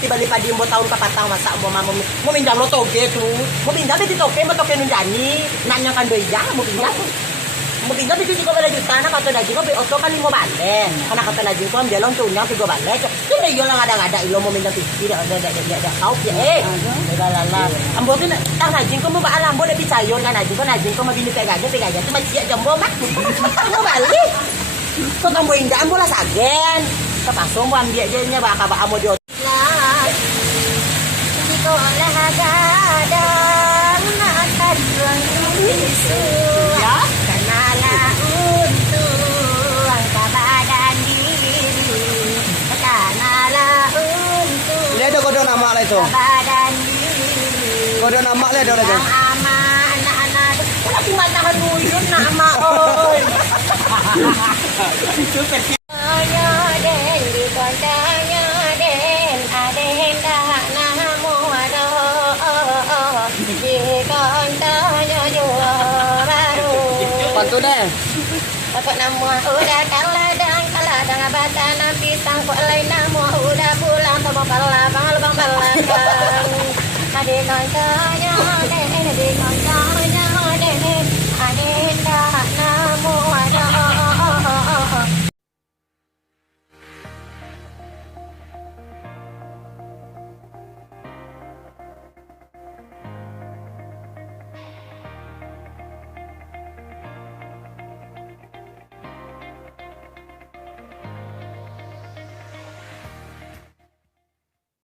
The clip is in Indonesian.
Tiba-tiba di mo tahun kapatang masa mo mama mo minjam lo toge tu. Mo pinjam di toge mo toge nunjani. Nanya kan doya mo pinjam. Mo pinjam itu juga bela juta na kato daji ko be oto kali mo bale. Kana kata daji ko am delong tunya pigo bale. Tu na yo lang ada ilo mo minjam tidak ada kau ya lala. Ambo tu tang daji ko mo ba alam bo na picayon kan daji ko mabili pegaja tu masih jambo mak. Mo balik. Kok ambo indah ambo lah sagen. Kapasong mo ambiya nya baka ba amo di Hindi ko lahagadang nakatadwang isu kanala untuk ang kabadan diri kanala untuk Lihat kode nama lah itu. kabadan diri Kode nama lihat ada itu. ang ama anak-anak wala pimanahan mo yun na ama oy. Tanya den di kontanya den aden dah namu ado di kontanya jua baru Pantu deh. dapat namu udah kaladang abatan pisang kok lain namu udah pulang bawa pala bangal bang balakang ade kontanya den ade kontanya den ade